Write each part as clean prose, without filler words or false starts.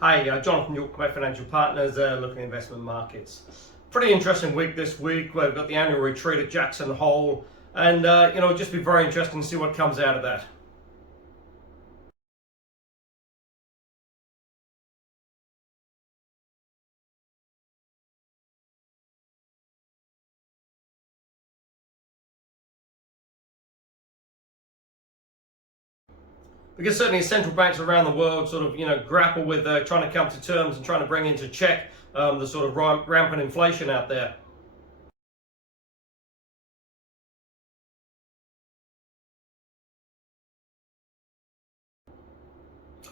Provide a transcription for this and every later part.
Hi, Jonathan York, my financial partners, looking at investment markets. Pretty interesting week this week. We've got the annual retreat at Jackson Hole, and just be very interesting to see what comes out of that. Because certainly central banks around the world sort of grapple with trying to come to terms and trying to bring into check the sort of rampant inflation out there.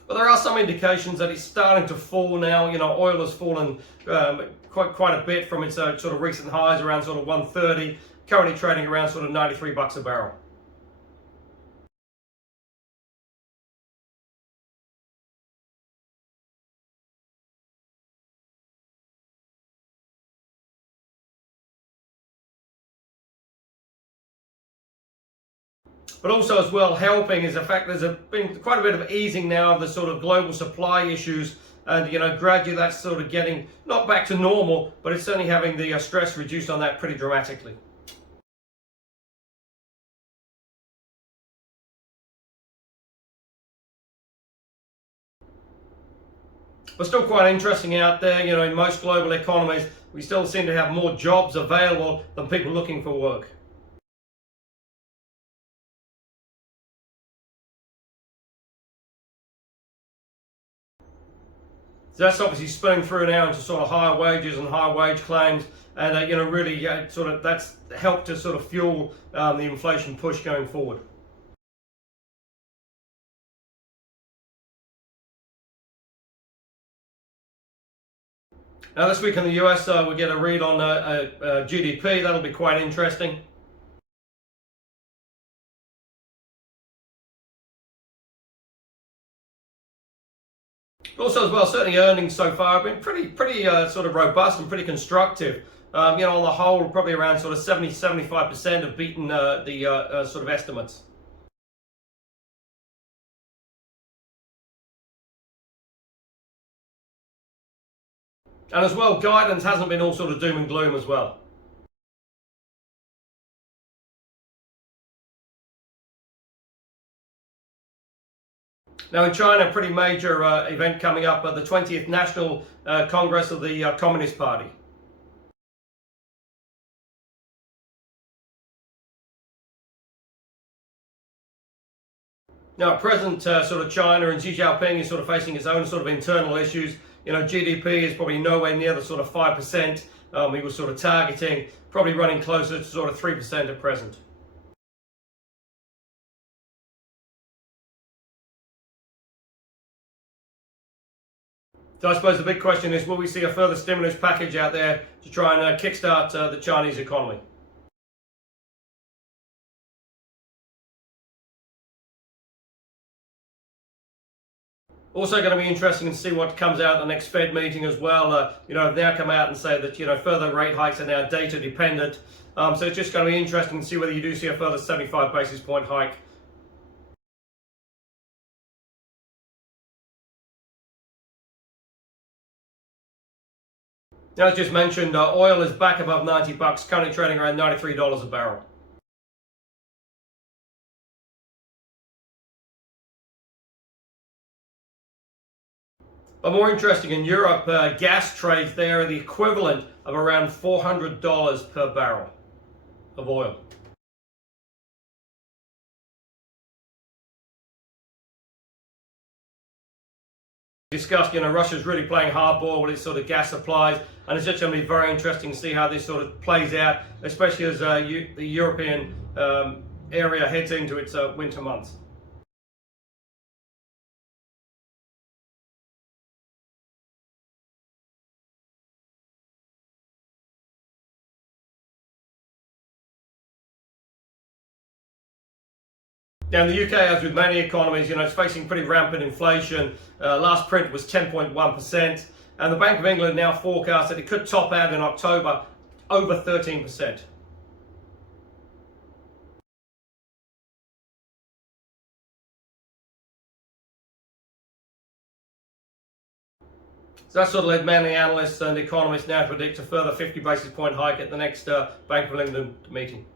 But there are some indications that it's starting to fall now. Oil has fallen quite a bit from its sort of recent highs around sort of 130, currently trading around sort of $93 a barrel. But also as well helping is the fact been quite a bit of easing now of the sort of global supply issues, and gradually that's sort of getting not back to normal, but it's certainly having the stress reduced on that pretty dramatically. But still quite interesting out there. In most global economies, we still seem to have more jobs available than people looking for work. So that's obviously spilling through now into sort of higher wages and higher wage claims, and really sort of that's helped to sort of fuel the inflation push going forward. Now this week in the US, we get a read on GDP. That'll be quite interesting. Also, as well, certainly earnings so far have been pretty sort of robust and pretty constructive. On the whole, probably around sort of 75% have beaten the sort of estimates. And as well, guidance hasn't been all sort of doom and gloom as well. Now in China, a pretty major event coming up at the 20th National Congress of the Communist Party. Now, at present, sort of China and Xi Jinping is sort of facing his own sort of internal issues. GDP is probably nowhere near the sort of 5% he was sort of targeting, probably running closer to sort of 3% at present. So I suppose the big question is, will we see a further stimulus package out there to try and kickstart the Chinese economy? Also going to be interesting to see what comes out at the next Fed meeting as well. Have now come out and say that further rate hikes are now data dependent. So it's just going to be interesting to see whether you do see a further 75 basis point hike. Now, as just mentioned, oil is back above $90, currently trading around $93 a barrel. But more interesting, in Europe, gas trades there are the equivalent of around $400 per barrel of oil. Discussed, Russia's really playing hardball with its sort of gas supplies, and it's just going to be very interesting to see how this sort of plays out, especially as the European area heads into its winter months. Now in the UK, as with many economies, it's facing pretty rampant inflation. Last print was 10.1%, and the Bank of England now forecasts that it could top out in October over 13%. So that sort of led many analysts and economists now to predict a further 50 basis point hike at the next Bank of England meeting.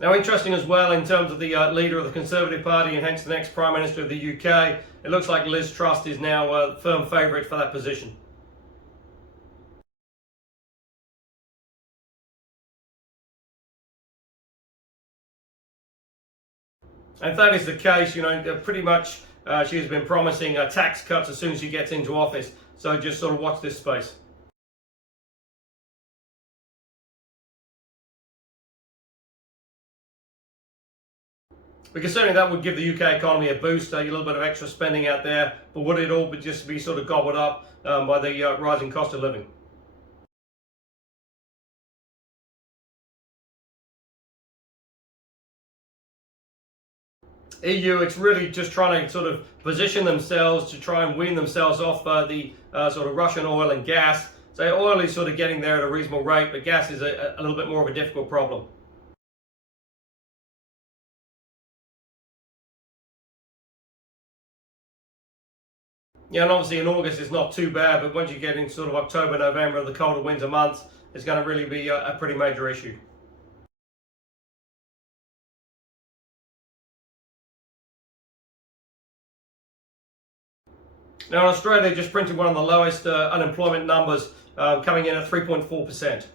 Now, interesting as well in terms of the leader of the Conservative Party and hence the next Prime Minister of the UK, it looks like Liz Truss is now a firm favourite for that position. And if that is the case, pretty much she has been promising tax cuts as soon as she gets into office. So just sort of watch this space. Because certainly that would give the UK economy a boost, a little bit of extra spending out there, but would it all just be sort of gobbled up by the rising cost of living? EU, it's really just trying to sort of position themselves to try and wean themselves off the sort of Russian oil and gas. So oil is sort of getting there at a reasonable rate, but gas is a little bit more of a difficult problem. Yeah, and obviously in August it's not too bad, but once you get into sort of October, November, the colder winter months, it's going to really be a pretty major issue. Now, Australia just printed one of the lowest unemployment numbers, coming in at 3.4%.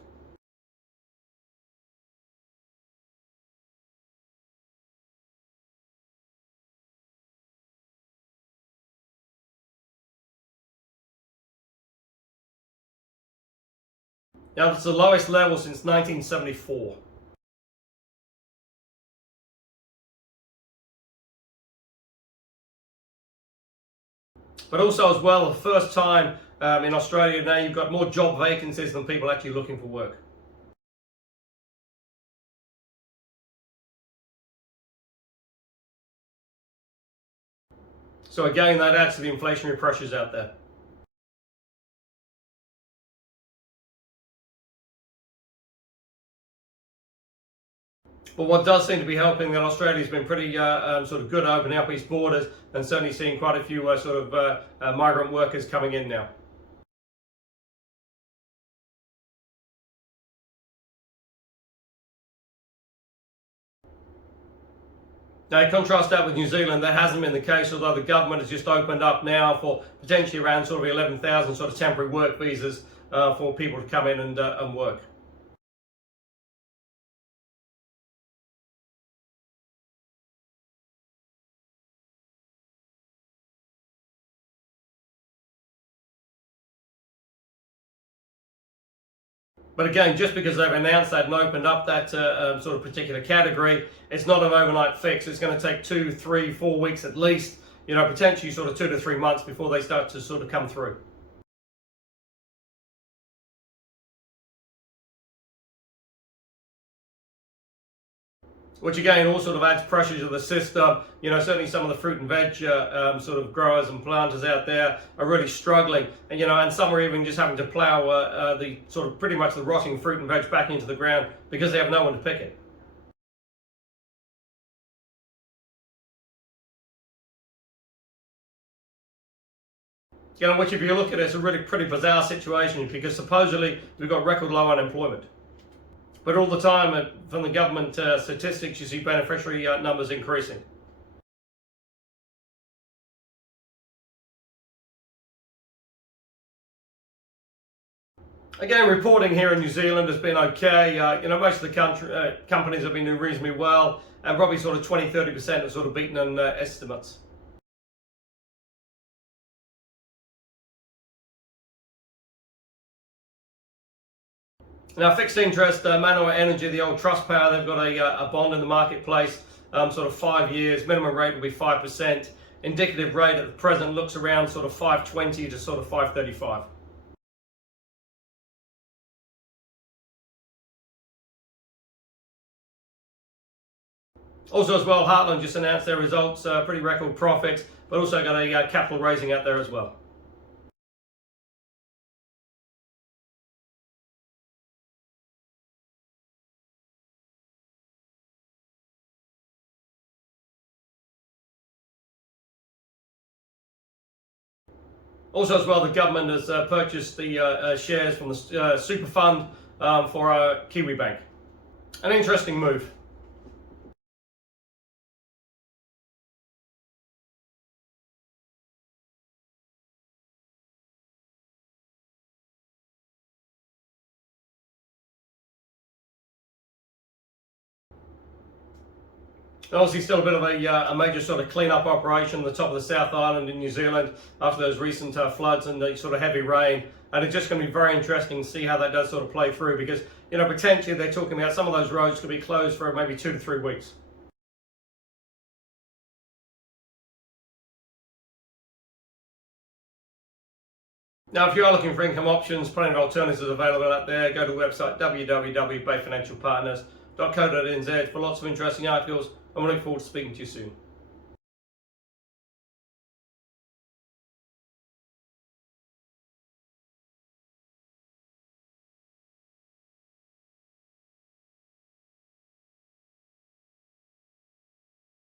Now, it's the lowest level since 1974. But also as well, the first time in Australia now you've got more job vacancies than people actually looking for work. So again, that adds to the inflationary pressures out there. But what does seem to be helping that Australia's been pretty sort of good opening up its borders and certainly seeing quite a few sort of migrant workers coming in now. Now, contrast that with New Zealand, that hasn't been the case, although the government has just opened up now for potentially around sort of 11,000 sort of temporary work visas for people to come in and work. But again, just because they've announced that and opened up that sort of particular category, it's not an overnight fix. It's going to take 2, 3, 4 weeks at least, potentially sort of 2 to 3 months before they start to sort of come through. Which again all sort of adds pressure to the system. Certainly some of the fruit and veg sort of growers and planters out there are really struggling, and some are even just having to plough the sort of pretty much the rotting fruit and veg back into the ground because they have no one to pick it. Which if you look at it, it's a really pretty bizarre situation because supposedly we've got record low unemployment. But all the time, from the government statistics, you see beneficiary numbers increasing. Again, reporting here in New Zealand has been okay. Most of the companies have been doing reasonably well, and probably sort of 20-30% have sort of beaten on estimates. Now, fixed interest, Manawa Energy, the old Trustpower, they've got a bond in the marketplace, sort of 5 years. Minimum rate will be 5%. Indicative rate at the present looks around sort of 5.20 to sort of 5.35. Also as well, Heartland just announced their results, pretty record profits, but also got a capital raising out there as well. Also as well, the government has purchased the shares from the super fund for Kiwi Bank. An interesting move. Obviously, still a bit of a major sort of clean-up operation on the top of the South Island in New Zealand after those recent floods and the sort of heavy rain. And it's just going to be very interesting to see how that does sort of play through, because, you know, potentially they're talking about some of those roads could be closed for maybe 2 to 3 weeks. Now, if you are looking for income options, plenty of alternatives available out there. Go to the website www.bayfinancialpartners.co.nz for lots of interesting articles, and we look forward to speaking to you soon.